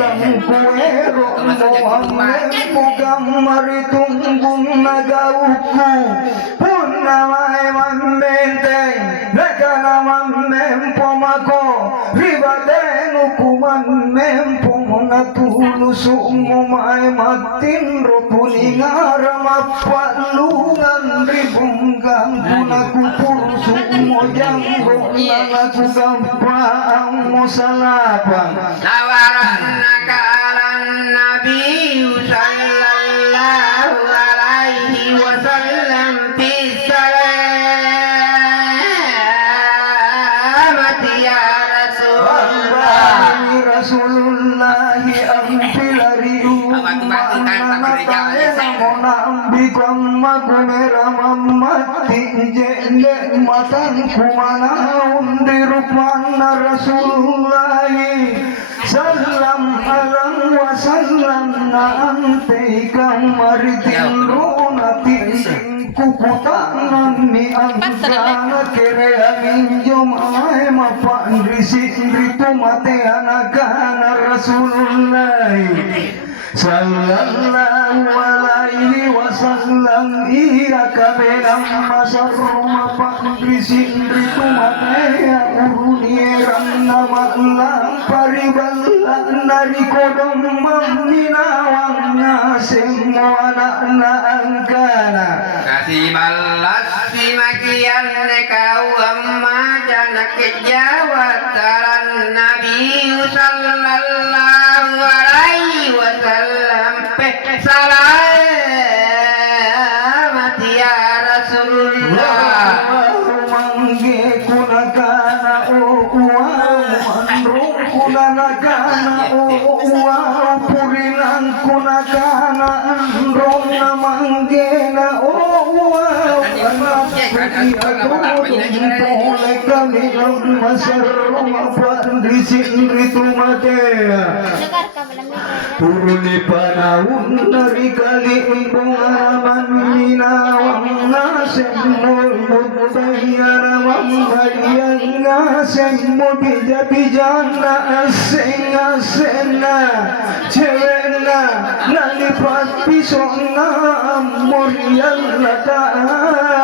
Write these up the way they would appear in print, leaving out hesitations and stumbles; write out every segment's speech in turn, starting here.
Silang kuero Muhammad Pugamar tunggong nagauku Puna may mambenteng Nakana mammempom ako Ribaten ukuman mempom Natuluso mo may matinro Puningara mapalungan Ribunggang Punagpupurso mo Janggong Nangako gampaang mo sa lapang Tawaran nakalan Nabi sallallahu alaihi wasallam Bisalamat ya Rasulullah Rasulullah ang pilariu Bikang magumera mamati jende matan kumana undirupan Rasulullah Salam alam wa salam na ante kamaritin runati Kukutanan ni angkana kere angin jomai mapan risit ritu mate anakana Rasulullah Sallallahu alaihi wasallam iya kabelang masarru mapan risit ritu mate urunirang nama lang paribalan nari kodong maminawangnya semua anak angkana Kasih balas si makian kau amma janak jawataran Nabi sallallahu alaihi wasallam Salamat ya Rasulullah Mangge kunakana manrung kunakana purinan kunakana androng na manggena Oleh kami masarong apandrisin ritu matea Turuni panahun dari kali pengalaman minawang nasib mutayana mambayan nasib bija-bijana asing-asena cewena nalipat pisona murian lataan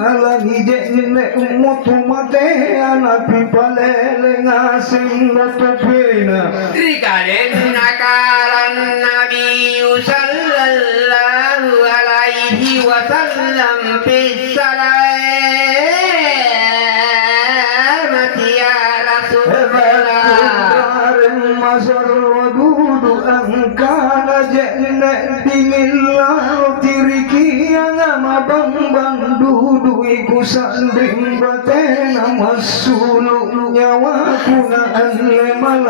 Alani jene mutu mate anapi palele ngasing batupena Rikalen nakalan Nabi sallallahu alaihi wasallam Bisalamat ya Rasulullah Masar wadudu angkana jene dimillah tiriki yang mabang dudu iku sandring batena masulu nyawa kuna anle malah